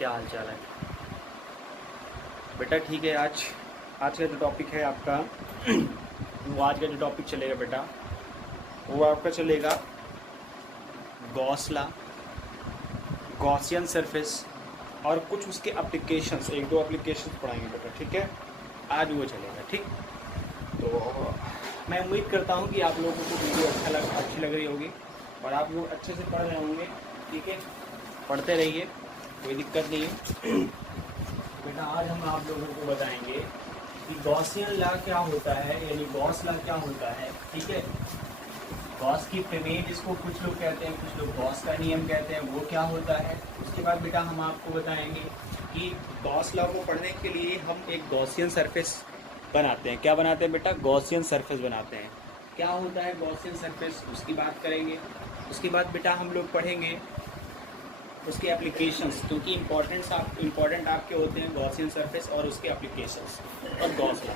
क्या हाल चाल है बेटा? ठीक है। आज का जो टॉपिक है आपका वो आज का जो टॉपिक चलेगा बेटा वो आपका चलेगा गॉस लॉ, गॉसियन सरफेस और कुछ उसके एप्लीकेशंस, एक दो एप्लीकेशंस पढ़ाएंगे बेटा, ठीक है? आज वो चलेगा, ठीक? तो मैं उम्मीद करता हूँ कि आप लोगों को वीडियो अच्छी लग रही होगी और आप लोग अच्छे से पढ़ रहे होंगे, ठीक है? पढ़ते रहिए, कोई दिक्कत नहीं है। बेटा आज हम आप लोगों को बताएंगे कि गॉसियन लॉ क्या होता है, यानी गॉस लॉ क्या होता है, ठीक है? गॉस की प्रमेय जिसको कुछ लोग कहते हैं, कुछ लोग गॉस का नियम कहते हैं, वो क्या होता है। उसके बाद बेटा हम आपको बताएंगे कि गॉस लॉ को पढ़ने के लिए हम एक गॉसियन सरफेस बनाते हैं। क्या बनाते हैं बेटा? गॉसियन सरफेस बनाते हैं। क्या होता है गॉसियन सरफेस, उसकी बात करेंगे। उसके बाद बेटा हम लोग पढ़ेंगे उसके एप्लीकेशंस, क्योंकि इम्पॉर्टेंट आपके होते हैं गॉसियन सरफेस और उसके एप्लीकेशंस और गॉस लॉ।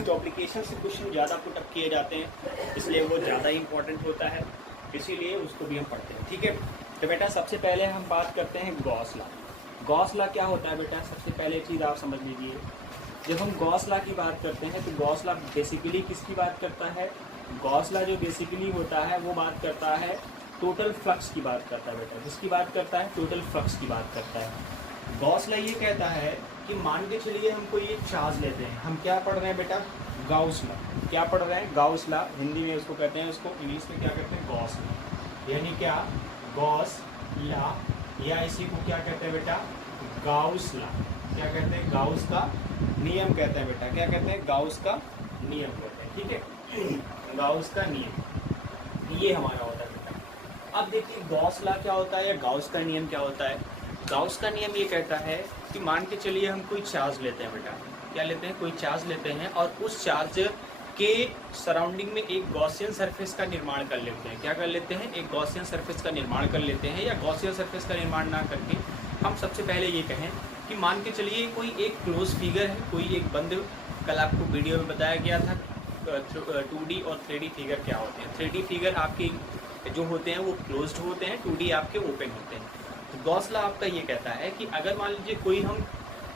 तो एप्लीकेशन से क्वेश्चन ज़्यादा पुटअप किए जाते हैं, इसलिए वो ज़्यादा इंपॉर्टेंट होता है, इसीलिए उसको भी हम पढ़ते हैं, ठीक है? तो बेटा सबसे पहले हम बात करते हैं गॉस लॉ। गॉस लॉ क्या होता है बेटा? सबसे पहले चीज़ आप समझ लीजिए, जब हम गॉस लॉ की बात करते हैं तो गॉस लॉ बेसिकली किसकी बात करता है? गॉस लॉ जो बेसिकली होता है वो बात करता है टोटल फ्लक्स की बात करता है बेटा। किसकी बात करता है? टोटल फ्लक्स की बात करता है। गॉस लॉ ये कहता है कि मान के चलिए हम कोई एक चार्ज लेते हैं। हम क्या पढ़ रहे हैं बेटा? Gauss law. क्या पढ़ रहे हैं? Gauss law. हिंदी में उसको कहते हैं, उसको इंग्लिश में क्या कहते हैं? Gauss law. यानी क्या? गॉस लॉ, या इसी को क्या कहते हैं बेटा? Gauss law. क्या कहते हैं? गाउस का नियम कहते हैं बेटा। क्या कहते हैं? गाउस का नियम कहते हैं, ठीक है? गाउस का नियम ये हमारा होता है बेटा। अब देखिए गॉस लॉ क्या होता है या गाउस का नियम क्या होता है। गाउस का नियम ये कहता है कि मान के चलिए हम कोई चार्ज लेते हैं बेटा। क्या लेते हैं? कोई चार्ज लेते हैं और उस चार्ज के सराउंडिंग में एक गॉसियन सरफेस का निर्माण कर लेते हैं। क्या कर लेते हैं? एक गॉसियन सरफेस का निर्माण कर लेते हैं, या गॉसियन सरफेस का निर्माण ना करके हम सबसे पहले ये कहें कि मान के चलिए कोई एक क्लोज फिगर है, कोई एक बंद, कल आपको वीडियो में बताया गया था 2D और 3D फिगर क्या होते हैं। 3D फिगर आपके जो होते हैं वो क्लोज्ड होते हैं, 2D आपके ओपन होते हैं। तो गॉस लॉ आपका ये कहता है कि अगर मान लीजिए कोई हम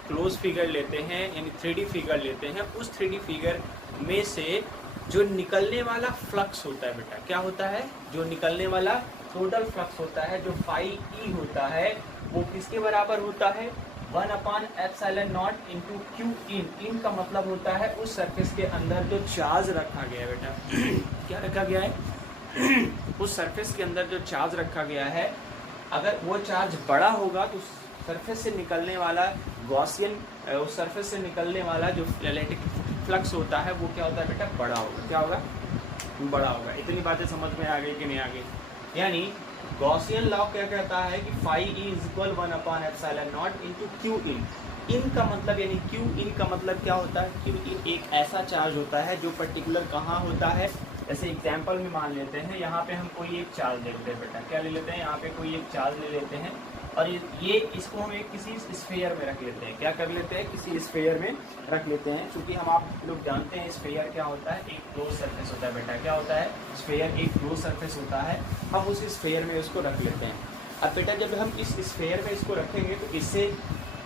क्लोज फिगर लेते हैं, यानी 3D फिगर लेते हैं, उस 3D फिगर में से जो निकलने वाला फ्लक्स होता है बेटा, क्या होता है? जो निकलने वाला टोटल फ्लक्स होता है, जो फाई ई होता है, वो किसके बराबर होता है? 1/ε0 इंटू क्यू इन। इन का मतलब होता है उस सरफेस के अंदर जो चार्ज रखा गया है बेटा। क्या रखा गया है? उस सरफेस के अंदर जो चार्ज रखा गया है, अगर वो चार्ज बड़ा होगा तो सरफेस से निकलने वाला गॉसियन, उस सरफेस से निकलने वाला जो इलेक्ट्रिक फ्लक्स होता है वो क्या होता है बेटा? बड़ा होगा। क्या होगा? बड़ा होगा। इतनी बातें समझ में आ गई कि नहीं आ गई? यानी गॉसियन लॉ क्या कहता है कि phi E is equal 1/ε0 into Q in. इन का मतलब, यानी क्यू इन का मतलब क्या होता है? क्यू इन एक ऐसा चार्ज होता है जो पर्टिकुलर कहाँ होता है। जैसे एग्जाम्पल में मान लेते हैं, यहाँ पे हम कोई एक चार्ज ले लेते हैं बेटा। क्या ले लेते हैं? यहाँ पे कोई एक चार्ज ले लेते हैं और ये इसको हम एक किसी स्फीयर में रख लेते हैं। क्या कर लेते हैं? किसी स्फीयर में रख लेते हैं। क्योंकि हम आप लोग जानते हैं स्फीयर क्या होता है? एक क्लोज सरफेस होता है बेटा। क्या होता है? स्फीयर एक क्लोज सरफेस होता है। हम उस स्फीयर में उसको रख लेते हैं। अब बेटा जब हम इस स्फीयर में इसको रखेंगे तो इससे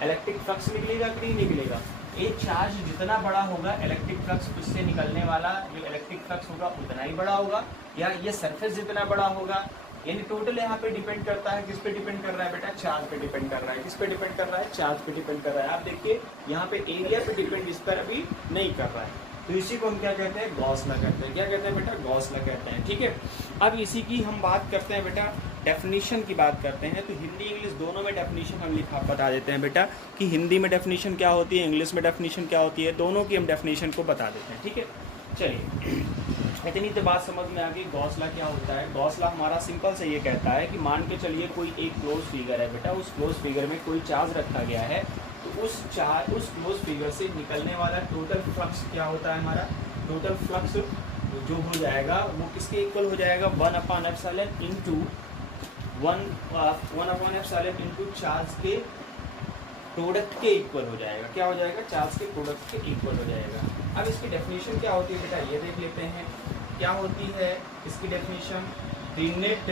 इलेक्ट्रिक फ्लक्स निकलेगा कि नहीं निकलेगा? एक चार्ज जितना बड़ा होगा, इलेक्ट्रिक फ्लक्स उससे निकलने वाला जो इलेक्ट्रिक फ्लक्स होगा उतना ही बड़ा होगा, या ये सरफेस जितना बड़ा होगा। यानी टोटल यहाँ पे डिपेंड करता है, किस पे डिपेंड कर रहा है बेटा? चार्ज पे डिपेंड कर रहा है। किस पे डिपेंड कर रहा है? चार्ज पे डिपेंड कर रहा है। आप देखिए यहाँ पे एरिया पे डिपेंड इस पर अभी नहीं कर रहा है, तो इसी को हम क्या कहते हैं? गॉस लॉ कहते हैं। क्या कहते हैं बेटा? गॉस लॉ कहते हैं, ठीक है? अब इसी की हम बात करते हैं बेटा, डेफिनेशन की बात करते हैं। तो हिंदी इंग्लिश दोनों में डेफिनेशन हम बता देते हैं बेटा कि हिंदी में डेफिनेशन क्या होती है, इंग्लिश में डेफिनेशन क्या होती है, दोनों की हम डेफिनेशन को बता देते हैं, ठीक है? चलिए इतनी तो बात समझ में आ गई। गॉस लॉ क्या होता है? गॉस लॉ हमारा सिंपल से ये कहता है कि मान के चलिए कोई एक क्लोज फिगर है बेटा, उस क्लोज फिगर में कोई चार्ज रखा गया है, तो उस क्लोज फिगर से निकलने वाला टोटल फ्लक्स क्या होता है? हमारा टोटल फ्लक्स जो हो जाएगा वो किसके इक्वल हो जाएगा? 1/ε इंटू चार्ज के प्रोडक्ट के इक्वल हो जाएगा। क्या हो जाएगा? चार्ज के प्रोडक्ट के इक्वल हो जाएगा। अब इसकी डेफिनेशन क्या होती है बेटा? ये देख लेते हैं क्या होती है इसकी definition. The net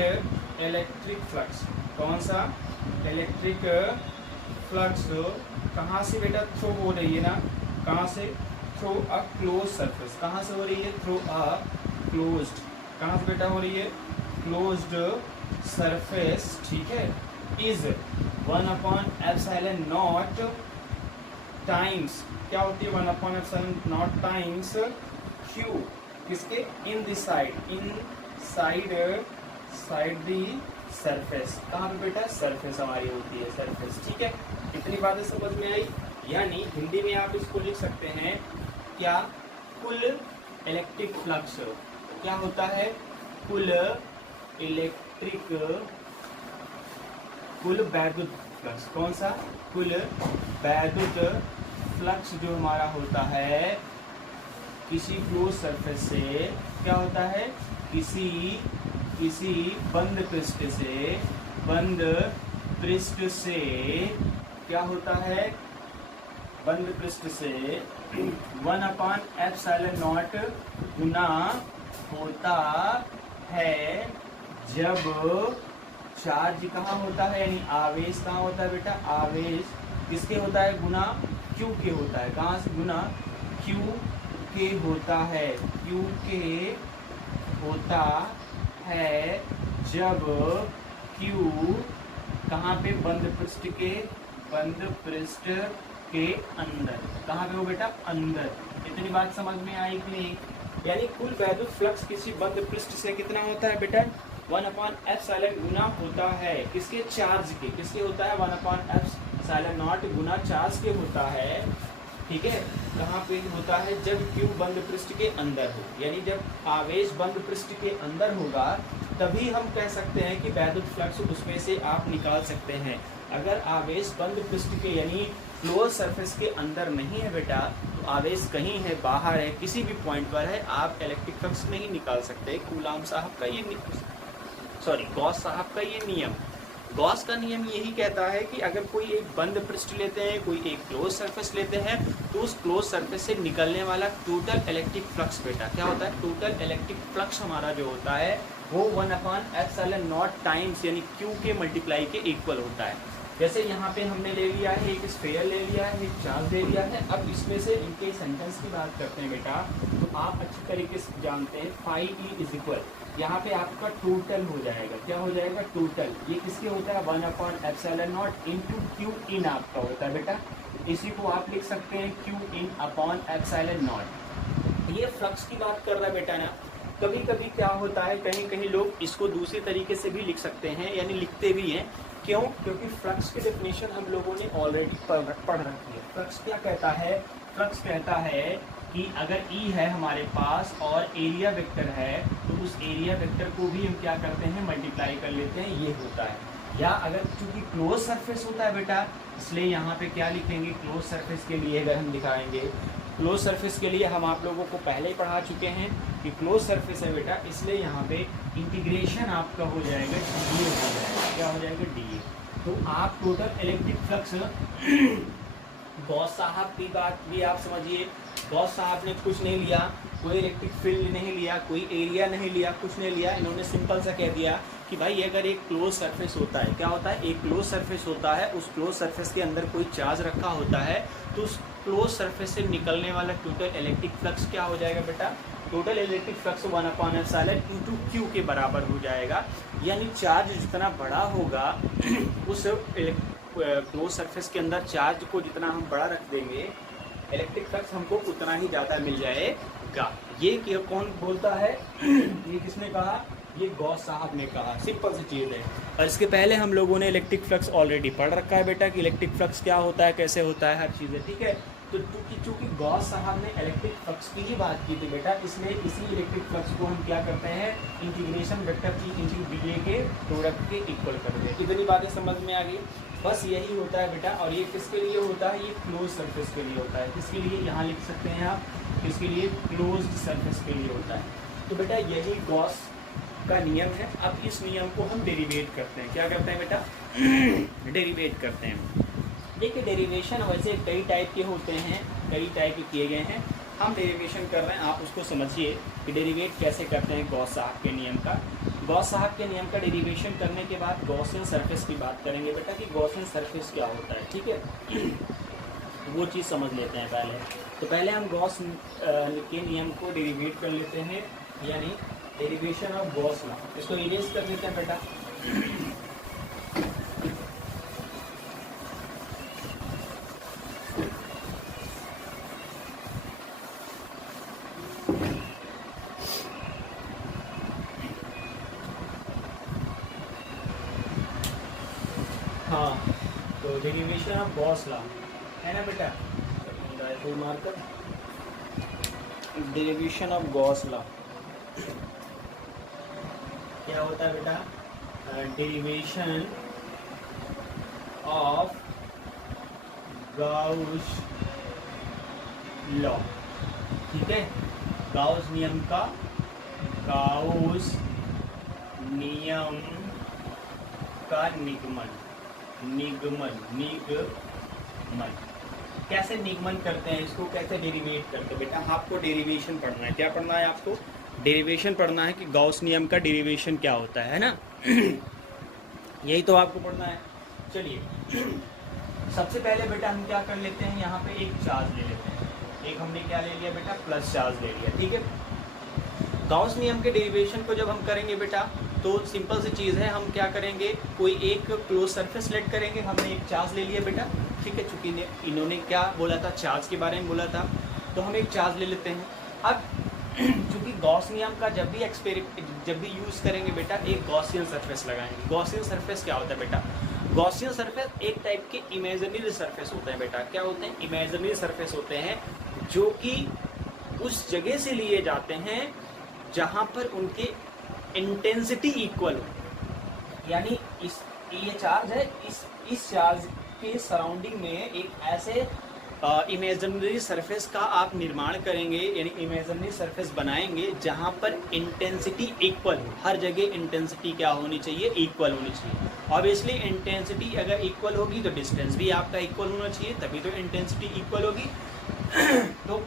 electric flux. कौन सा? इलेक्ट्रिक फ्लक्स कहाँ से बेटा थ्रो हो रही है ना, कहाँ से, थ्रो अ क्लोज सरफेस, कहाँ से हो रही है, थ्रो अ क्लोज्ड, कहाँ से बेटा हो रही है, क्लोज्ड सरफेस, ठीक है, इज 1/ε0 टाइम्स, क्या होती है 1/ε0 टाइम्स क्यू, किसके, in this side, in side, side the surface, कहाँ पे बेटा, सरफेस हमारी होती है, सरफेस, ठीक है। इतनी बातें समझ में आई। यानी हिंदी में आप इसको लिख सकते हैं क्या, कुल इलेक्ट्रिक फ्लक्स, क्या होता है, कुल इलेक्ट्रिक, कुल वैद्युत फ्लक्स, कौन सा, कुल वैद्युत फ्लक्स जो हमारा होता है किसी क्लोज सरफेस से, क्या होता है, किसी बंद पृष्ठ से, बंद पृष्ठ से, क्या होता है, बंद पृष्ठ से 1/ε0 गुना होता है जब चार्ज कहाँ होता है, यानी आवेश कहाँ होता है बेटा, आवेश किसके होता है, गुना क्यू के होता है, कहाँ से, गुना क्यू के होता है, क्यू के होता है जब क्यू कहाँ पे, बंद पृष्ठ के, बंद पृष्ठ के अंदर, कहाँ पे हो बेटा, अंदर। इतनी बात समझ में आई कि नहीं। यानी कुल वैद्युत फ्लक्स किसी बंद पृष्ठ से कितना होता है बेटा, 1/ε गुना होता है किसके, चार्ज के, किसके होता है 1/ε0 गुना चार्ज के होता है, ठीक है। कहाँ पे होता है, जब क्यू बंद पृष्ठ के अंदर हो, यानी जब आवेश बंद पृष्ठ के अंदर होगा तभी हम कह सकते हैं कि वैद्युत फ्लक्स उसमें से आप निकाल सकते हैं। अगर आवेश बंद पृष्ठ के यानी क्लोज सरफेस के अंदर नहीं है बेटा, तो आवेश कहीं है, बाहर है, किसी भी पॉइंट पर है, आप इलेक्ट्रिक फ्लक्स नहीं निकाल सकते। कूलाम साहब का ये गॉस साहब का ये नियम, गॉस का नियम यही कहता है कि अगर कोई एक बंद पृष्ठ लेते हैं, कोई एक क्लोज सरफेस लेते हैं, तो उस क्लोज सरफेस से निकलने वाला टोटल इलेक्ट्रिक फ्लक्स बेटा क्या होता है, टोटल इलेक्ट्रिक फ्लक्स हमारा जो होता है वो 1/ε0 टाइम्स यानी क्यू के मल्टीप्लाई के इक्वल होता है। जैसे यहाँ पे हमने ले लिया है, एक स्फेयर ले लिया है, एक चार्ज ले लिया है। अब इसमें से इनके सेंटेंस की बात करते हैं बेटा, तो आप अच्छी तरीके से जानते हैं फाई ई इज इक्वल, यहाँ पे आपका टोटल हो जाएगा, क्या हो जाएगा, टोटल। ये किसके होता है 1/ε0 इंटू क्यू इन आपका होता है बेटा, इसी को आप लिख सकते हैं क्यू इन अपॉन ε0। ये फ्लक्स की बात कर रहा है बेटा ना। कभी कभी क्या होता है, कहीं कहीं लोग इसको दूसरे तरीके से भी लिख सकते हैं, यानी लिखते भी हैं। क्यों, क्योंकि फ्लक्स की डेफिनेशन हम लोगों ने ऑलरेडी पढ़ रखी है। फ्लक्स क्या कहता है, फ्लक्स कहता है कि अगर E है हमारे पास और एरिया वेक्टर है, तो उस एरिया वेक्टर को भी हम क्या करते हैं, मल्टीप्लाई कर लेते हैं, ये होता है। या अगर चूंकि क्लोज सरफेस होता है बेटा, इसलिए यहाँ पे क्या लिखेंगे, क्लोज सरफेस के लिए अगर हम दिखाएंगे, क्लोज सरफेस के लिए हम आप लोगों को पहले ही पढ़ा चुके हैं कि क्लोज सरफेस है बेटा, इसलिए यहाँ पे इंटीग्रेशन आपका हो जाएगा DA हो जाएगा, क्या हो जाएगा, DA। तो आप टोटल इलेक्ट्रिक फ्लक्स गॉस साहब की बात भी आप समझिए। गॉस साहब ने कुछ नहीं लिया, कोई इलेक्ट्रिक फील्ड नहीं लिया, कोई एरिया नहीं लिया, कुछ नहीं लिया। इन्होंने सिंपल सा कह दिया कि भाई अगर एक क्लोज सरफेस होता है, क्या होता है, एक क्लोज सरफेस होता है, उस क्लोज सरफेस के अंदर कोई चार्ज रखा होता है, तो उस क्लोज सरफेस से निकलने वाला टोटल इलेक्ट्रिक फ्लक्स क्या हो जाएगा बेटा, total electric flux 1/ε into Q के बराबर हो जाएगा। यानी चार्ज जितना बड़ा होगा उस क्लोज सरफेस के अंदर चार्ज को जितना हम बड़ा रख देंगे, इलेक्ट्रिक फ्लक्स हमको उतना ही ज़्यादा मिल जाएगा। ये कौन बोलता है, ये किसने कहा, ये गॉस साहब ने कहा। सिंपल सी चीज़ है। और इसके पहले हम लोगों ने इलेक्ट्रिक फ्लक्स ऑलरेडी पढ़ रखा है बेटा कि इलेक्ट्रिक फ्लक्स क्या होता है, कैसे होता है, हर चीज़ है, ठीक है। तो चूँकि गॉस साहब ने इलेक्ट्रिक फ्लक्स की ही बात की थी बेटा, इसलिए इसी इलेक्ट्रिक फ्लक्स को हम क्या करते हैं, इंटीग्रेशन वेक्टर की इंटू DA के प्रोडक्ट के इक्वल कर दें। इतनी बातें समझ में आ गई, बस यही होता है बेटा। और ये किसके लिए होता है, ये क्लोज सरफेस के लिए होता है। किसके लिए, यहाँ लिख सकते हैं आप, किसके लिए, क्लोज सरफेस के लिए होता है। तो बेटा यही गॉस का नियम है। अब इस नियम को हम डेरिवेट करते हैं, क्या करते हैं बेटा, डेरिवेट करते हैं। देखिए डेरिवेशन वैसे कई टाइप के होते हैं, कई टाइप के किए गए हैं। हम डेरिवेशन कर रहे हैं, आप उसको समझिए कि डेरिवेट कैसे करते हैं गॉस साहब के नियम का। गॉस साहब के नियम का डेरिवेशन करने के बाद गॉसियन सरफेस की बात करेंगे बेटा कि गॉसियन सरफेस क्या होता है, ठीक है। वो चीज़ समझ लेते हैं पहले। तो पहले हम गॉस के नियम को डेरिवेट कर लेते हैं, यानी डेरिवेशन ऑफ गॉस लॉ। इसको इरेज कर लेते हैं बेटा। हाँ, तो डेरिवेशन ऑफ गॉस लॉ है ना बेटा, कोई marker, derivation of Gauss law क्या होता है बेटा, डेरिवेशन ऑफ गाउस लॉ, ठीक है। गाउस नियम का, गाउस नियम का निगमन, निगमन कैसे निगमन करते हैं, इसको कैसे डेरिवेट करते हैं बेटा। आपको डेरिवेशन पढ़ना है, क्या पढ़ना है आपको, डेरिवेशन पढ़ना है कि गॉस नियम का डेरिवेशन क्या होता है ना। यही तो आपको पढ़ना है। चलिए सबसे पहले बेटा हम क्या कर लेते हैं, यहाँ पे एक चार्ज ले लेते हैं। एक हमने क्या ले लिया बेटा, प्लस चार्ज ले लिया, ठीक है। गॉस नियम के डेरिवेशन को जब हम करेंगे बेटा तो सिंपल सी चीज़ है, हम क्या करेंगे, कोई एक क्लोज सरफेस सेलेक्ट करेंगे। हमने एक चार्ज ले लिया बेटा, ठीक है। चूंकि इन्होंने क्या बोला था, चार्ज के बारे में बोला था, तो हम एक चार्ज ले लेते हैं। अब चूंकि गॉस नियम का जब भी यूज़ करेंगे बेटा, एक गॉसियन सरफेस लगाएंगे। गॉसियन सरफेस क्या होता है बेटा, गॉसियन सरफेस एक टाइप के इमेजिनरी सरफेस होते हैं बेटा। क्या होते हैं, इमेजिनरी सरफेस होते हैं, जो कि उस जगह से लिए जाते हैं जहाँ पर उनके इंटेंसिटी इक्वल हो। यानी ये चार्ज है, इस चार्ज के सराउंडिंग में एक ऐसे इमेजिनरी सरफेस का आप निर्माण करेंगे, यानी इमेजिनरी सरफेस बनाएंगे जहां पर इंटेंसिटी इक्वल हो। हर जगह इंटेंसिटी क्या होनी चाहिए, इक्वल होनी चाहिए। ऑब्वियसली इंटेंसिटी अगर इक्वल होगी तो डिस्टेंस भी आपका इक्वल होना चाहिए, तभी तो इंटेंसिटी इक्वल होगी। तो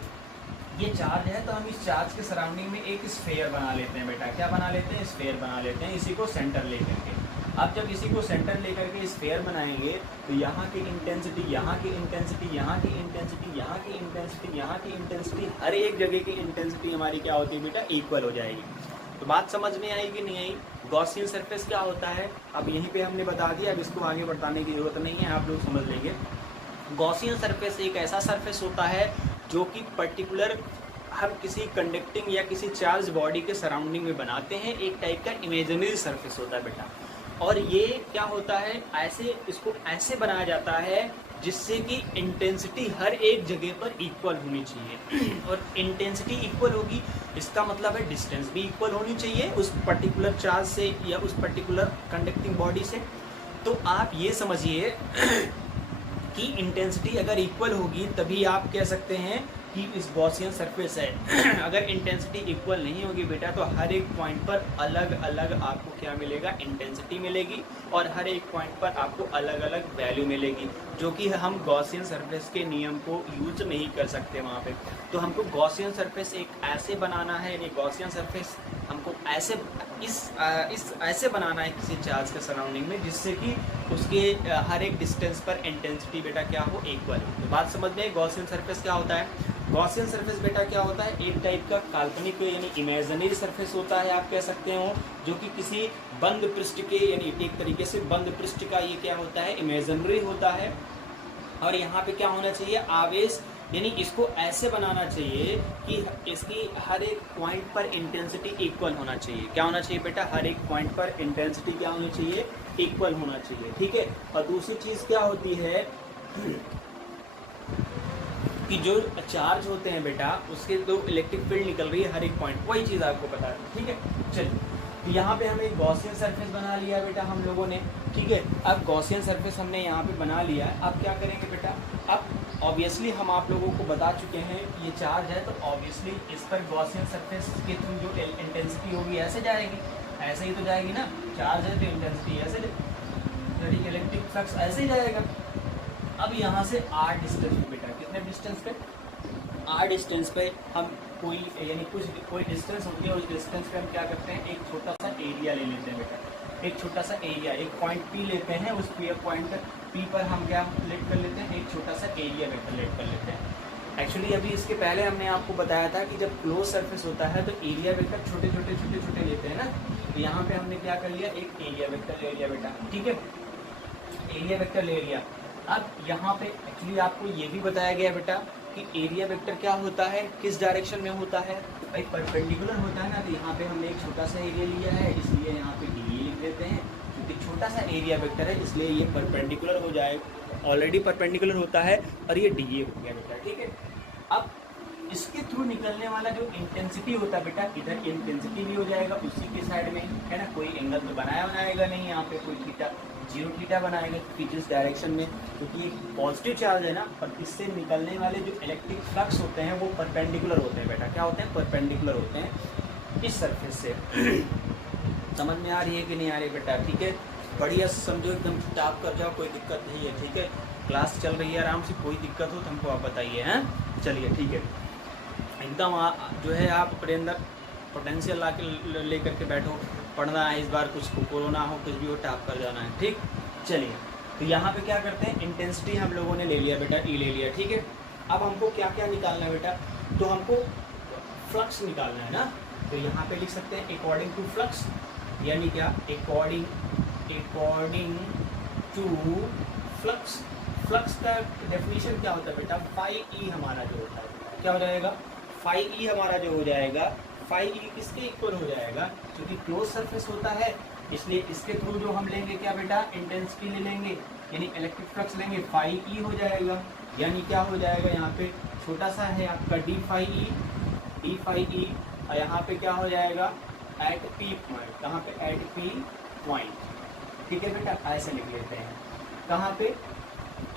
ये चार्ज है, तो हम इस चार्ज के सराउंडिंग में एक स्फेयर बना लेते हैं बेटा। क्या बना लेते हैं, स्फेयर बना लेते हैं, इसी को सेंटर लेकर के। अब जब इसी को सेंटर लेकर के स्फेयर बनाएंगे तो यहाँ की इंटेंसिटी, यहाँ की इंटेंसिटी, यहाँ की इंटेंसिटी, यहाँ की इंटेंसिटी, यहाँ की इंटेंसिटी, हर एक जगह की इंटेंसिटी हमारी क्या होती है बेटा, इक्वल हो जाएगी। तो बात समझ में आई कि नहीं आई। गॉसियन सरफेस क्या होता है, अब यहीं पे हमने बता दिया, अब इसको आगे बताने की जरूरत नहीं है, आप लोग समझ लेंगे। गॉसियन सरफेस एक ऐसा सरफेस होता है जो कि पर्टिकुलर हम किसी कंडक्टिंग या किसी चार्ज बॉडी के सराउंडिंग में बनाते हैं। एक टाइप का इमेजिनरी सरफेस होता है बेटा। और ये क्या होता है, ऐसे इसको ऐसे बनाया जाता है जिससे कि इंटेंसिटी हर एक जगह पर इक्वल होनी चाहिए। और इंटेंसिटी इक्वल होगी, इसका मतलब है डिस्टेंस भी इक्वल होनी चाहिए उस पर्टिकुलर चार्ज से या उस पर्टिकुलर कंडक्टिंग बॉडी से। तो आप ये समझिए कि इंटेंसिटी अगर इक्वल होगी तभी आप कह सकते हैं कि इस गॉसियन सरफेस है। अगर इंटेंसिटी इक्वल नहीं होगी बेटा तो हर एक पॉइंट पर अलग अलग आपको क्या मिलेगा, इंटेंसिटी मिलेगी, और हर एक पॉइंट पर आपको अलग अलग वैल्यू मिलेगी, जो कि हम गॉसियन सरफेस के नियम को यूज नहीं कर सकते वहाँ पे। तो हमको गॉसियन सरफेस एक ऐसे बनाना है, यानी गॉसियन सरफेस हमको ऐसे ऐसे बनाना है किसी चार्ज के सराउंडिंग में, जिससे कि उसके हर एक डिस्टेंस पर इंटेंसिटी बेटा क्या हो, इक्वल हो। तो बात समझ में, गॉसियन सरफेस क्या होता है। गॉसियन सरफेस बेटा क्या होता है, एक टाइप का काल्पनिक यानी इमेजिनरी सरफेस होता है, आप कह सकते हो, जो कि किसी बंद पृष्ठ के, यानी एक तरीके से बंद पृष्ठ का ये क्या होता है, इमेजिनरी होता है। और यहाँ पे क्या होना चाहिए, आवेश, यानी इसको ऐसे बनाना चाहिए कि इसकी हर एक पॉइंट पर इंटेंसिटी इक्वल होना चाहिए। क्या होना चाहिए बेटा, हर एक पॉइंट पर इंटेंसिटी क्या होनी चाहिए, इक्वल होना चाहिए, ठीक है। और दूसरी चीज़ क्या होती है कि जो चार्ज होते हैं बेटा उसके जो इलेक्ट्रिक फील्ड निकल रही है हर एक पॉइंट, वही चीज़ आपको पता है, ठीक है। चलिए, तो यहाँ पे हमें गॉसियन सरफेस बना लिया बेटा हम लोगों ने, ठीक है। अब गॉसियन सरफेस हमने यहाँ पे बना लिया है। अब क्या करेंगे बेटा, अब ऑब्वियसली हम आप लोगों को बता चुके हैं ये चार्ज है, तो ऑब्वियसली इस पर गॉसियन सरफेस के थ्रू जो इंटेंसिटी होगी ऐसे जाएगी, ऐसे ही तो जाएगी ना, चार्ज है तो इंटेंसिटी ऐसे, इलेक्ट्रिक फ्लक्स ऐसे ही जाएगा। अब यहाँ से r डिस्टेंस पे बेटा, कितने डिस्टेंस पे, आर डिस्टेंस पे हम कोई यानी कुछ कोई डिस्टेंस होती है, उस डिस्टेंस पे हम क्या करते हैं, एक छोटा सा एरिया ले लेते हैं बेटा, एक छोटा सा एरिया, एक पॉइंट पी लेते हैं, उस पॉइंट पी पर हम क्या लेट कर लेते हैं, एक छोटा सा एरिया वेक्टर लेट कर लेते हैं। एक्चुअली अभी इसके पहले हमने आपको बताया था कि जब क्लोज सरफेस होता है तो एरिया वेक्टर छोटे छोटे लेते हैं ना, तो यहाँ पे हमने क्या कर लिया, एक एरिया वेक्टर ले लिया बेटा, ठीक है, एरिया वेक्टर ले लिया। अब यहाँ पे एक्चुअली आपको ये भी बताया गया बेटा कि एरिया वेक्टर क्या होता है, किस डायरेक्शन में होता है, भाई परपेंडिकुलर होता है ना, तो यहाँ पे हमने एक छोटा सा एरिया लिया है, इसलिए यहाँ पे डी लिख देते हैं, क्योंकि छोटा सा एरिया वेक्टर है इसलिए ये परपेंडिकुलर हो जाएगा, ऑलरेडी परपेंडिकुलर होता है और ये डी हो गया बेटा, ठीक है। अब इसके थ्रू निकलने वाला जो इंटेंसिटी होता है बेटा, इधर इंटेंसिटी भी हो जाएगा उसी के साइड में, है ना, कोई एंगल तो बनाएगा नहीं यहाँ पे, कोई थीटा, जीरो थीटा बनाएंगे क्योंकि जिस डायरेक्शन में, क्योंकि पॉजिटिव चार्ज है ना, और इससे निकलने वाले जो इलेक्ट्रिक फ्लक्स होते हैं वो परपेंडिकुलर होते हैं बेटा, क्या होते हैं, परपेंडिकुलर होते हैं इस सरफेस से। समझ में आ रही है कि नहीं आ रही बेटा, ठीक है, बढ़िया समझो, एकदम चुपचाप कर जाओ, कोई दिक्कत नहीं है, ठीक है, क्लास चल रही है आराम से, कोई दिक्कत हो तो हमको आप बताइए, हैं, चलिए ठीक है, एकदम जो है आप अपने अंदर पोटेंशियल ला के लेकर के बैठो, पढ़ना है इस बार, कुछ कोरोना हो कुछ भी हो टाप कर जाना है, ठीक। चलिए, तो यहाँ पे क्या करते हैं, इंटेंसिटी हम लोगों ने ले लिया बेटा, ई ले लिया, ठीक है। अब हमको क्या क्या निकालना है बेटा, तो हमको फ्लक्स निकालना है ना, तो यहाँ पे लिख सकते हैं अकॉर्डिंग टू फ्लक्स, यानी क्या, अकॉर्डिंग टू फ्लक्स। फ्लक्स का डेफिनेशन क्या होता है बेटा, फाई ई हमारा जो होता है, क्या हो जाएगा, फाई ई हमारा जो हो जाएगा, फाई ई किसके इक्वल हो जाएगा, क्योंकि क्लोज सरफेस होता है इसलिए इसके थ्रू जो हम लेंगे क्या बेटा, इंटेंसिटी ले लेंगे, यानी इलेक्ट्रिक फ्लक्स लेंगे, फाई ई हो जाएगा, यानी क्या हो जाएगा, यहाँ पे छोटा सा है आपका डी फाई ई, और यहाँ पे क्या हो जाएगा, एट पी पॉइंट, कहाँ पे, एट पी पॉइंट, ठीक है बेटा, ऐसे लिख लेते हैं, कहाँ पे,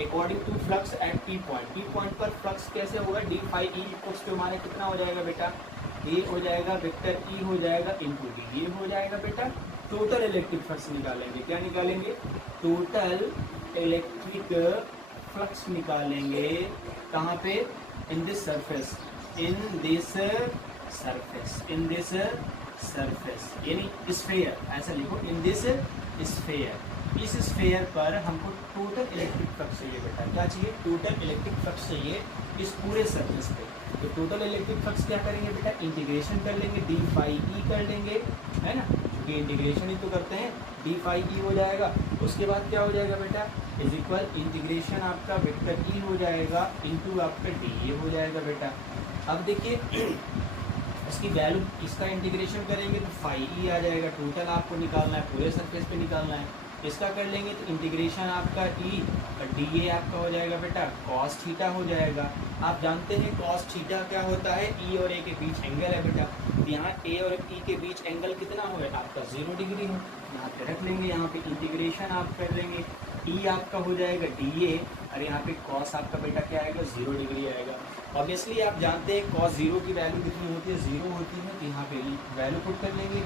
according to flux at P point पर फ्लक्स कैसे होगा, d phi E equals to हमारे कितना हो जाएगा बेटा, ये हो जाएगा वेक्टर ई हो जाएगा इनटू डी, ये हो जाएगा बेटा टोटल इलेक्ट्रिक फ्लक्स निकालेंगे, क्या निकालेंगे, टोटल इलेक्ट्रिक फ्लक्स निकालेंगे, कहाँ पे, इन दिस सरफेस, यानी स्फेयर, ऐसा लिखो, इन दिस स्फेयर, इस स्फेयर पर हमको टोटल इलेक्ट्रिक फ्लक्स चाहिए बेटा, क्या चाहिए, टोटल इलेक्ट्रिक फ्लक्स चाहिए इस पूरे सरफेस पे। तो टोटल इलेक्ट्रिक फ्लक्स क्या करेंगे बेटा, इंटीग्रेशन कर लेंगे, डी फाई ई कर लेंगे, है ना, क्योंकि इंटीग्रेशन ही तो करते हैं, डी फाई ई हो जाएगा, उसके बाद क्या हो जाएगा बेटा, इज इक्वल इंटीग्रेशन आपका वेक्टर ई हो जाएगा इंटू आपका डी, ये हो जाएगा बेटा। अब देखिए इसकी वैल्यू, इसका इंटीग्रेशन करेंगे तो फाई ई आ जाएगा, टोटल आपको निकालना है, पूरे सरफेस पे निकालना है, इसका कर लेंगे तो इंटीग्रेशन आपका ई और डी ए आपका हो जाएगा बेटा कॉस थीटा हो जाएगा। आप जानते हैं कॉस थीटा क्या होता है, ई और ए के बीच एंगल है बेटा, तो यहाँ ए और ई के बीच एंगल कितना हो, आपका 0 डिग्री हो, यहाँ पे रख लेंगे, यहाँ पे इंटीग्रेशन आप कर लेंगे, ई आपका हो जाएगा डी ए, और यहाँ पे कॉस आपका बेटा क्या आएगा, 0 डिग्री आएगा। ऑब्वियसली आप जानते हैं कॉस 0 की वैल्यू कितनी होती है, 0 होती है, तो यहाँ पे वैल्यू पुट कर लेंगे,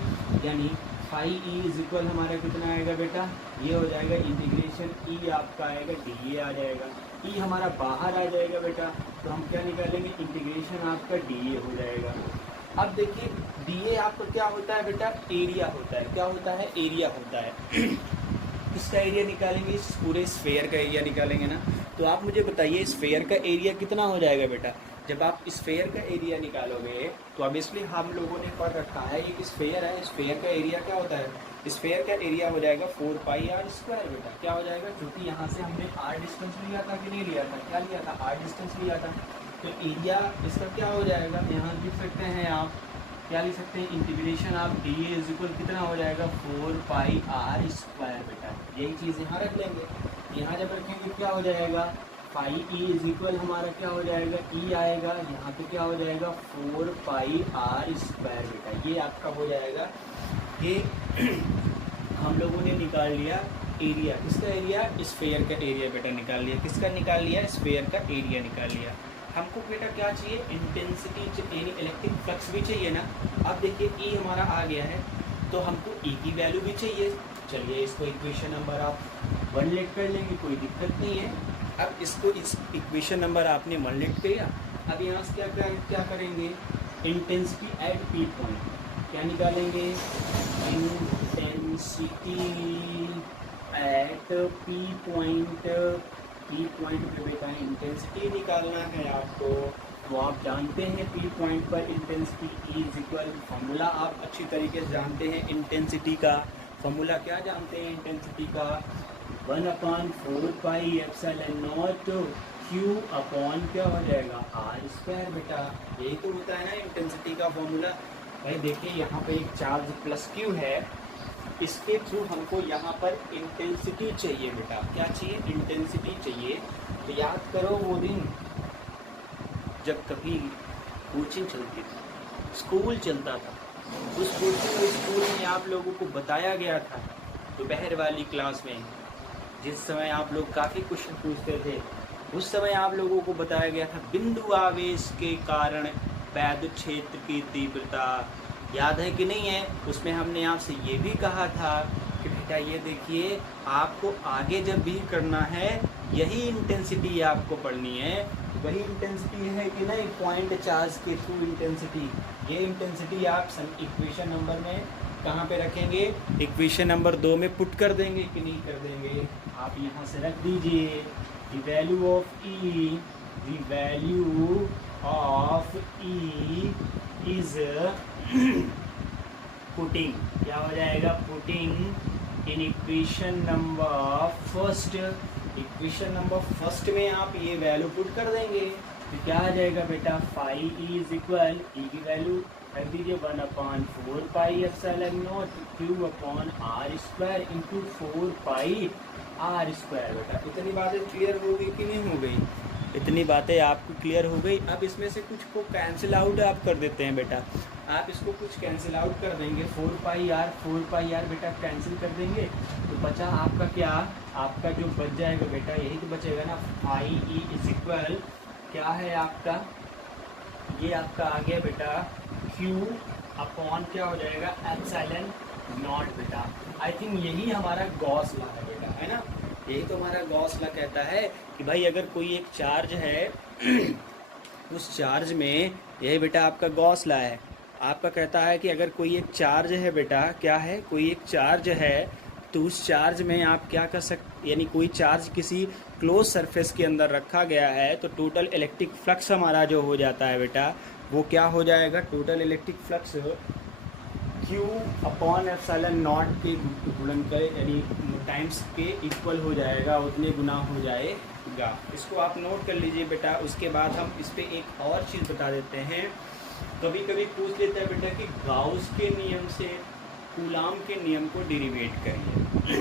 यानी फाई ई इज इक्वल हमारा कितना आएगा बेटा, ये हो जाएगा इंटीग्रेशन ई आपका आएगा डी ए आ जाएगा, ई हमारा बाहर आ जाएगा बेटा, तो हम क्या निकालेंगे, इंटीग्रेशन आपका डी ए हो जाएगा। अब देखिए डी ए आपका क्या होता है बेटा, एरिया होता है, क्या होता है, एरिया होता है। इसका एरिया निकालेंगे, इस पूरे स्फेयर का एरिया निकालेंगे ना, तो आप मुझे बताइए स्फेयर का एरिया कितना हो जाएगा बेटा। जब आप स्फेयर का एरिया निकालोगे तो ऑब्वियसली हम लोगों ने पढ़ रखा है, एक स्फेयर है, स्फेयर का एरिया क्या होता है, स्फेयर का एरिया हो जाएगा 4 पाई आर स्क्वायर बेटा, क्या हो जाएगा, क्योंकि यहाँ से हमने आर डिस्टेंस लिया था कि नहीं लिया था, क्या लिया था, आर डिस्टेंस लिया था, तो एरिया इसका क्या हो जाएगा, यहाँ लिख सकते हैं आप, क्या लिख सकते हैं, इंटीग्रेशन आप डी ए इज इक्वल कितना हो जाएगा, 4 पाई आर स्क्वायर बेटा, यही चीज़ यहाँ रख लेंगे, यहाँ जब रखेंगे क्या हो जाएगा, फाई ई इज इक्वल हमारा क्या हो जाएगा, ई आएगा, यहाँ पे क्या हो जाएगा 4 पाई आर स्क्वायर बेटा, ये आपका हो जाएगा। ये हम लोगों ने निकाल लिया एरिया, किसका एरिया, स्फेयर का एरिया बेटा निकाल लिया, किसका निकाल लिया, स्फेयर का एरिया निकाल लिया। हमको बेटा क्या चाहिए, इंटेंसिटी यानी इलेक्ट्रिक फ्लक्स भी चाहिए ना। अब देखिए ई हमारा आ गया है, तो हमको ई की वैल्यू भी चाहिए। चलिए इसको इक्वेशन नंबर आप 1 लेट कर लेंगे, कोई दिक्कत नहीं है। अब इसको इस इक्वेशन नंबर आपने 1 लेट किया, अब यहाँ से क्या करेंगे, इंटेंसिटी एट पी पॉइंट, क्या निकालेंगे, intensity at P point. P point पे बेटा इंटेंसिटी निकालना है आपको, तो आप जानते हैं पी पॉइंट पर इंटेंसिटी इज इक्वल, फॉर्मूला आप अच्छी तरीके से जानते हैं इंटेंसिटी का। फॉर्मूला क्या जानते हैं इंटेंसिटी का, 1/4 pi epsilon naught Q upon क्या हो जाएगा, आर स्क्वायर। बेटा यही तो होता है ना इंटेंसिटी का फॉर्मूला। भाई देखिए यहाँ पे एक चार्ज प्लस क्यू है, इसके थ्रू हमको यहाँ पर इंटेंसिटी चाहिए बेटा। क्या चाहिए, इंटेंसिटी चाहिए। तो याद करो वो दिन जब कभी कोचिंग चलती थी, स्कूल चलता था, उस कोचिंग स्कूल में आप लोगों को बताया गया था दोपहर वाली क्लास में, जिस समय आप लोग काफ़ी क्वेश्चन पूछते थे, उस समय आप लोगों को बताया गया था बिंदु आवेश के कारण वैद्युत क्षेत्र की तीव्रता। याद है कि नहीं है, उसमें हमने आपसे ये भी कहा था कि बेटा ये देखिए आपको आगे जब भी करना है यही इंटेंसिटी आपको पढ़नी है। वही इंटेंसिटी है कि नहीं, पॉइंट चार्ज के थ्रू इंटेंसिटी। ये इंटेंसिटी आप इक्वेशन नंबर में कहाँ पे रखेंगे, इक्वेशन नंबर 2 में पुट कर देंगे कि नहीं कर देंगे। आप यहाँ से रख दीजिए the value of E, the value of E is putting, क्या हो जाएगा, putting in equation number first। Equation number first में आप ये वैल्यू पुट कर देंगे तो क्या आ जाएगा बेटा, phi E is equal, E की वैल्यू रख दीजिए 1/4 pi epsilon naught Q upon R square into 4 pi R square. बेटा इतनी बातें क्लियर हो गई कि नहीं हो गई, इतनी बातें आपको क्लियर हो गई। अब इसमें से कुछ को कैंसिल आउट आप कर देते हैं बेटा, आप इसको कुछ कैंसिल आउट कर देंगे, 4 पाई आर बेटा कैंसिल कर देंगे तो बचा आपका क्या, आपका जो बच जाएगा बेटा यही तो बचेगा ना, फाई ई इज इक्वल क्या है आपका, ये आपका आ गया बेटा क्यू अपॉन क्या हो जाएगा, एप्सिलॉन नॉट। बेटा आई थिंक यही हमारा गॉस लॉ है बेटा, है ना, यही तो हमारा गॉस लॉ कहता है कि भाई अगर कोई एक चार्ज है उस चार्ज में, यही बेटा आपका गॉस लॉ है, आपका कहता है कि अगर कोई एक चार्ज है बेटा, क्या है, कोई एक चार्ज है तो उस चार्ज में आप क्या कर सकते, यानी कोई चार्ज किसी क्लोज सरफेस के अंदर रखा गया है तो टोटल इलेक्ट्रिक फ्लक्स हमारा जो हो जाता है बेटा वो क्या हो जाएगा, total electric flux Q upon epsilon not के गुणनकर यानी टाइम्स के इक्वल हो जाएगा, उतने गुना हो जाएगा। इसको आप नोट कर लीजिए बेटा। उसके बाद हम इस पर एक और चीज़ बता देते हैं, कभी कभी पूछ लेता है बेटा कि गाउस के नियम से कूलाम के नियम को डेरिवेट करिए।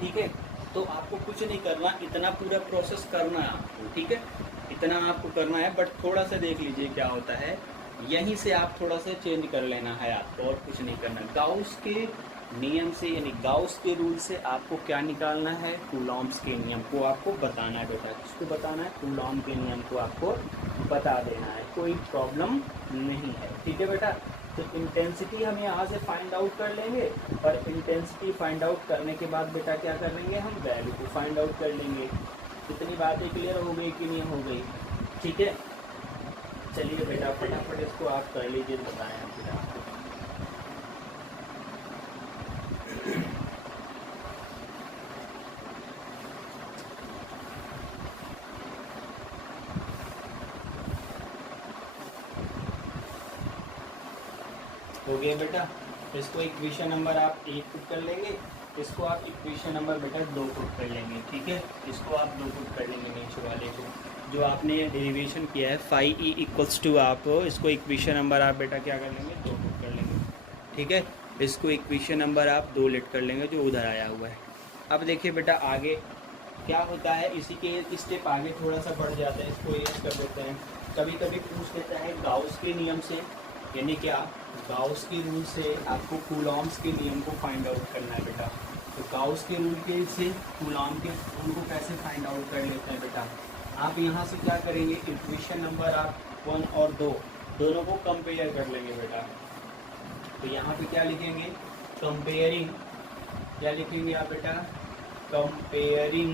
ठीक है, तो आपको कुछ नहीं करना, इतना पूरा प्रोसेस करना है आपको, ठीक है, इतना आपको करना है, बट थोड़ा सा देख लीजिए क्या होता है, यहीं से आप थोड़ा सा चेंज कर लेना है आपको, और कुछ नहीं करना। गाउस के नियम से यानी गाउस के रूल से आपको क्या निकालना है, कूलॉम्स के नियम को आपको बताना है बेटा। किसको बताना है, कूलॉम के नियम को आपको बता देना है, कोई प्रॉब्लम नहीं है। ठीक है बेटा, तो इंटेंसिटी हम यहाँ से फाइंड आउट कर लेंगे, और इंटेंसिटी फाइंड आउट करने के बाद बेटा क्या कर लेंगे, हम वैल्यू को फाइंड आउट कर लेंगे। इतनी बातें क्लियर हो गई कि नहीं हो गई, ठीक है। चलिए बेटा फटाफट इसको आप कर लीजिए, बताएं आप बेटा। हो गया बेटा, इसको इक्वेशन नंबर आप 1 पुट कर लेंगे, इसको आप इक्वेशन नंबर बेटा 2 पुट कर लेंगे, ठीक है, इसको आप 2 पुट कर लेंगे नीचे वाले को, जो आपने डेरिवेशन किया है फाई ई इक्वल्स टू, आप इसको इक्वेशन नंबर आप बेटा क्या कर लेंगे, 2 पुट कर लेंगे, ठीक है। इसको इक्वेशन नंबर आप 2 लेट कर लेंगे जो उधर आया हुआ है। अब देखिए बेटा आगे क्या होता है, इसी के स्टेप आगे थोड़ा सा बढ़ जाता है, इसको ये कर देते हैं। कभी कभी पूछ लेता है गाउस के नियम से, यानी क्या, गाउस के रूल से आपको कूलॉम्स के नियम को फाइंड आउट करना है बेटा। तो गाउस के रूल के से कूलॉम के रूल को कैसे फाइंड आउट कर लेते हैं बेटा, आप यहाँ से क्या करेंगे, इक्वेशन नंबर आप 1 और 2 दोनों को कंपेयर कर लेंगे बेटा। तो यहाँ पे क्या लिखेंगे, कंपेयरिंग, क्या लिखेंगे आप बेटा, comparing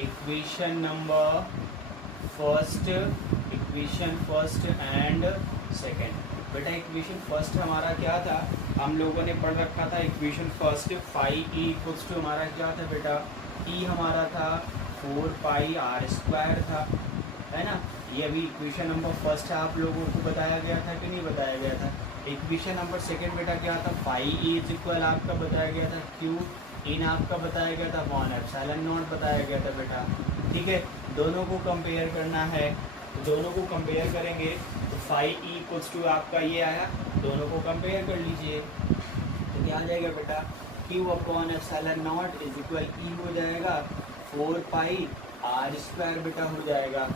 equation number first equation first and second. बेटा इक्वेशन फर्स्ट हमारा क्या था, हम लोगों ने पढ़ रखा था equation first phi E equals to हमारा क्या था बेटा, ई हमारा था 4 पाई आर स्क्वायर था, है ना। ये अभी इक्वेशन नंबर फर्स्ट है, आप लोगों को बताया गया था कि नहीं बताया गया था। इक्वेशन नंबर सेकंड बेटा क्या था, फाई ई इज इक्वल आपका बताया गया था क्यू इन आपका बताया गया था 1 एप्सिलॉन नॉट बताया गया था बेटा, ठीक है। दोनों को कंपेयर करना है, तो दोनों को कंपेयर करेंगे तो फाई ई इक्वल्स टू आपका ये आया, दोनों को कंपेयर कर लीजिए तो क्या आ जाएगा बेटा, Q upon epsilon not is equal E हो जाएगा 4 पाई आर स्क्वायर बेटा हो जाएगा।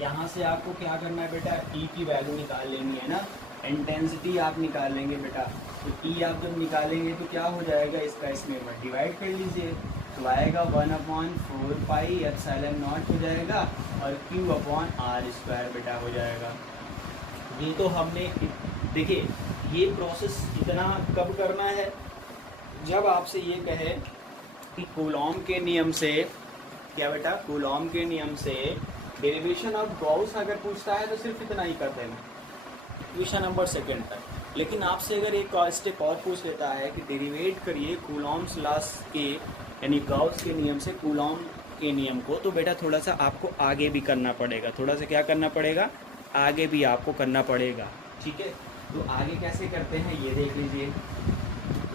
यहाँ से आपको क्या करना है बेटा, ई की वैल्यू निकाल लेनी है ना, इंटेंसिटी आप निकाल लेंगे बेटा। तो ई आप जब निकालेंगे तो क्या हो जाएगा, इसका इसमें डिवाइड कर लीजिए तो आएगा 1/4 पाई एप्सिलॉन नॉट हो जाएगा और क्यू अपॉन आर स्क्वायर बेटा हो जाएगा। ये तो हमने देखिए ये प्रोसेस इतना कब करना है, जब आपसे ये कहे कि कूलॉम के नियम से, क्या बेटा, कूलॉम के नियम से डेरिवेशन ऑफ गॉस अगर पूछता है तो सिर्फ इतना ही कर देना इक्वेशन नंबर सेकंड तक। लेकिन आपसे अगर एक स्टेप और पूछ लेता है कि डेरिवेट करिए कूलॉम्स लॉस के यानी गॉस के नियम से कूलॉम के नियम को, तो बेटा थोड़ा सा आपको आगे भी करना पड़ेगा, थोड़ा सा क्या करना पड़ेगा, आगे भी आपको करना पड़ेगा, ठीक है। तो आगे कैसे करते हैं ये देख लीजिए।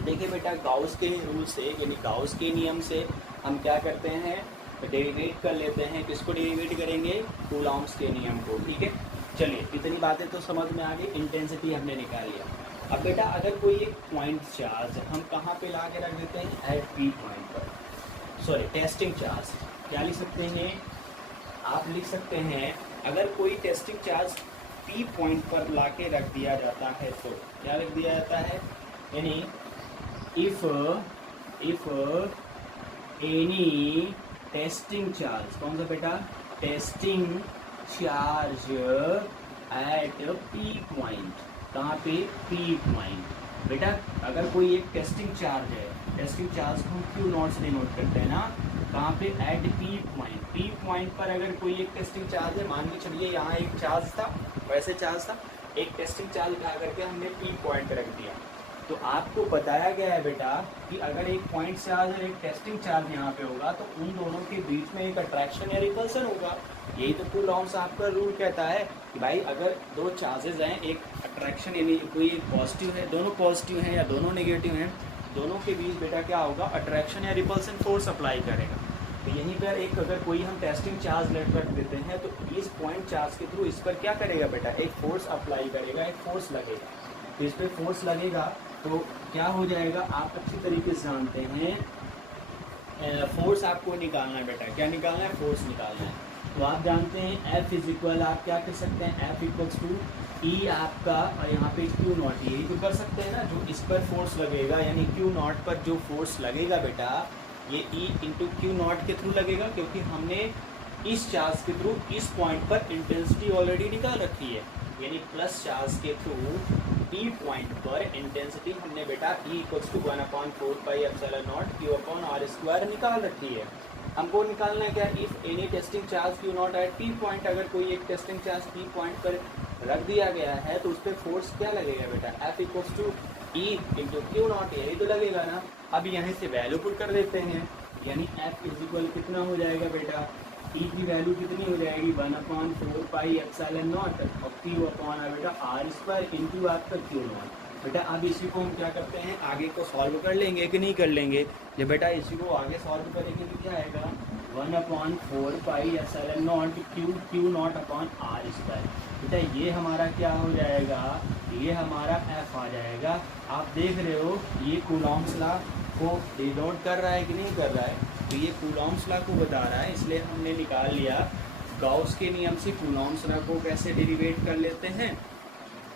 देखिए बेटा गाउस के रूल से यानी गाउस के नियम से हम क्या करते हैं, डेरिवेट कर लेते हैं। किसको डेरिवेट करेंगे, कूलॉम्स के नियम को, ठीक है। चलिए इतनी बातें तो समझ में आ गई, इंटेंसिटी हमने निकाल लिया। अब बेटा अगर कोई एक पॉइंट चार्ज हम कहाँ पे ला के रख देते हैं, एट पी पॉइंट पर, सॉरी टेस्टिंग चार्ज, क्या लिख सकते हैं आप, लिख सकते हैं अगर कोई टेस्टिंग चार्ज पी पॉइंट पर ला के रख दिया जाता है तो क्या लिख दिया जाता है, यानी इफ एनी टेस्टिंग चार्ज, कौन सा बेटा, testing charge at P point, कहाँ पे, पी पॉइंट। बेटा अगर कोई एक टेस्टिंग चार्ज है, टेस्टिंग चार्ज को हम क्यू नॉट से डिनोट करते हैं ना, कहाँ पे, at P point. P point पर अगर कोई एक टेस्टिंग चार्ज है, मान के चलिए यहाँ एक चार्ज था, वैसे चार्ज था, एक टेस्टिंग चार्ज उठा करके हमने पी पॉइंट रख दिया, तो आपको बताया गया है बेटा कि अगर एक पॉइंट चार्ज और एक टेस्टिंग चार्ज यहाँ पे होगा तो उन दोनों के बीच में एक अट्रैक्शन या रिपल्सन होगा। यही तो कूलॉम्स आपका रूल कहता है कि भाई अगर दो चार्जेज हैं, एक अट्रैक्शन यानी कोई एक पॉजिटिव है, दोनों पॉजिटिव हैं या दोनों नेगेटिव हैं, दोनों के बीच बेटा क्या होगा, अट्रैक्शन या रिपल्सन फोर्स अप्लाई करेगा। तो यहीं पर एक अगर कोई हम टेस्टिंग चार्ज लेट रख देते हैं तो इस पॉइंट चार्ज के थ्रू इस पर क्या करेगा बेटा, एक फोर्स अप्लाई करेगा, एक फोर्स लगेगा। तो इस पर फोर्स लगेगा तो क्या हो जाएगा, आप अच्छी तरीके से जानते हैं फोर्स आपको निकालना है बेटा, क्या निकालना है, फोर्स निकालना है। तो आप जानते हैं F इज इक्वल, आप क्या कर सकते हैं, F इक्वल्स टू ई आपका और यहाँ पे क्यू नॉट, यही तो कर सकते हैं ना, जो इस पर फोर्स लगेगा यानी क्यू नॉट पर जो फोर्स लगेगा बेटा ये ई इंटू क्यू नॉट के थ्रू लगेगा, क्योंकि हमने इस चार्ज के थ्रू इस पॉइंट पर इंटेंसिटी ऑलरेडी निकाल रखी है, यानी प्लस चार्ज के थ्रू पी पॉइंट पर इंटेंसिटी हमने बेटा E equals to 1/4 pi epsilon naught Q upon R square निकाल रखी है। हमको निकालना है क्या, if any testing charge Q naught at P point, अगर कोई एक टेस्टिंग चार्ज पी पॉइंट पर रख दिया गया है तो उस पर फोर्स क्या लगेगा बेटा, F equals to E into Q naught, यही तो लगेगा ना। अब यहाँ से वैल्यू पुट कर देते हैं, यानी एफ इज इक्वल कितना हो जाएगा बेटा, ई की वैल्यू कितनी हो जाएगी 1/4 पाई एप्सिलॉन नॉट और क्यू अपॉन बेटा आर स्क्वायर इंटू आपका क्यू नॉट। बेटा अब इसी को हम क्या करते हैं, आगे को सॉल्व कर लेंगे कि नहीं कर लेंगे। जब बेटा इसी को आगे सॉल्व करेंगे तो क्या आएगा 1/4 pi epsilon naught Q naught upon R square. बेटा ये हमारा क्या हो जाएगा, ये हमारा एफ आ जाएगा। आप देख रहे हो ये कूलॉम्स लॉ को डिनोट कर रहा है कि नहीं कर रहा है, तो ये कूलॉम्स लॉ को बता रहा है, इसलिए हमने निकाल लिया गाउस के नियम से कूलॉम्स लॉ को कैसे डेरिवेट कर लेते हैं।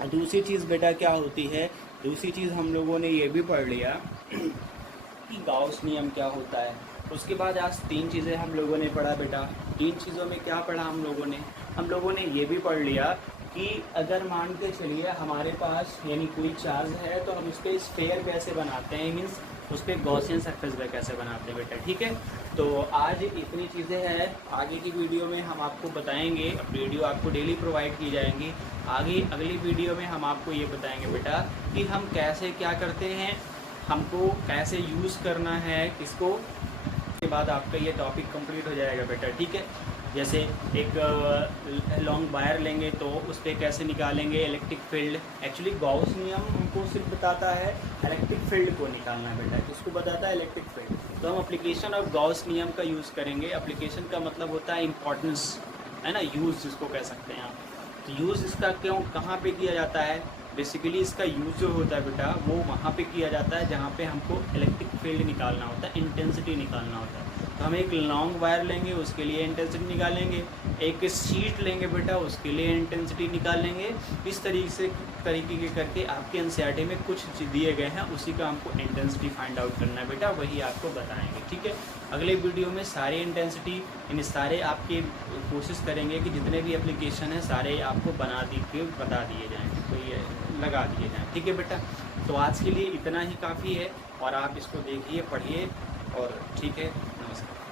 और दूसरी चीज़ बेटा क्या होती है, दूसरी चीज़ हम लोगों ने ये भी पढ़ लिया कि गाउस नियम क्या होता है। उसके बाद आज 3 चीज़ें हम लोगों ने पढ़ा बेटा। 3 चीज़ों में क्या पढ़ा हम लोगों ने ये भी पढ़ लिया कि अगर मान के चलिए हमारे पास यानी कोई चार्ज है तो हम उस पर स्फेयर कैसे बनाते हैं, मीन्स उस पर गॉसियन सरफेस पे कैसे बनाते हैं बेटा, ठीक है। तो आज इतनी चीज़ें हैं, आगे की वीडियो में हम आपको बताएंगे, वीडियो आपको डेली प्रोवाइड की जाएंगी। आगे अगली वीडियो में हम आपको ये बताएंगे बेटा कि हम कैसे क्या करते हैं, हमको कैसे यूज़ करना है किसको, के बाद आपका ये टॉपिक कंप्लीट हो जाएगा बेटा, ठीक है। जैसे एक लॉन्ग वायर लेंगे तो उस पर कैसे निकालेंगे इलेक्ट्रिक फील्ड। एक्चुअली गॉस नियम हमको सिर्फ बताता है इलेक्ट्रिक फील्ड को निकालना बेटा, किसको बताता है इलेक्ट्रिक फील्ड। तो हम एप्लीकेशन ऑफ गॉस नियम का यूज़ करेंगे। एप्लीकेशन का मतलब होता है इम्पोर्टेंस, है ना, यूज़ जिसको कह सकते हैं आप। तो यूज़ इसका क्यों कहाँ पे किया जाता है, बेसिकली इसका यूज़ जो होता है बेटा वो वहाँ पे किया जाता है जहाँ पे हमको इलेक्ट्रिक फील्ड निकालना होता है, इंटेंसिटी निकालना होता है। तो हम एक लॉन्ग वायर लेंगे उसके लिए इंटेंसिटी निकालेंगे, एक शीट लेंगे बेटा उसके लिए इंटेंसिटी निकालेंगे। इस तरीके के करके आपके एनसीईआरटी में कुछ दिए गए हैं, उसी का हमको इंटेंसिटी फाइंड आउट करना है बेटा, वही आपको बताएंगे, ठीक है। अगले वीडियो में सारे इंटेंसिटी इन सारे आपके कोशिश करेंगे कि जितने भी एप्लीकेशन हैं सारे आपको बता दिए जाएँ, तो ये लगा दिए जाएँ, ठीक है बेटा। तो आज के लिए इतना ही काफ़ी है और आप इसको देखिए, पढ़िए और ठीक है, नमस्कार।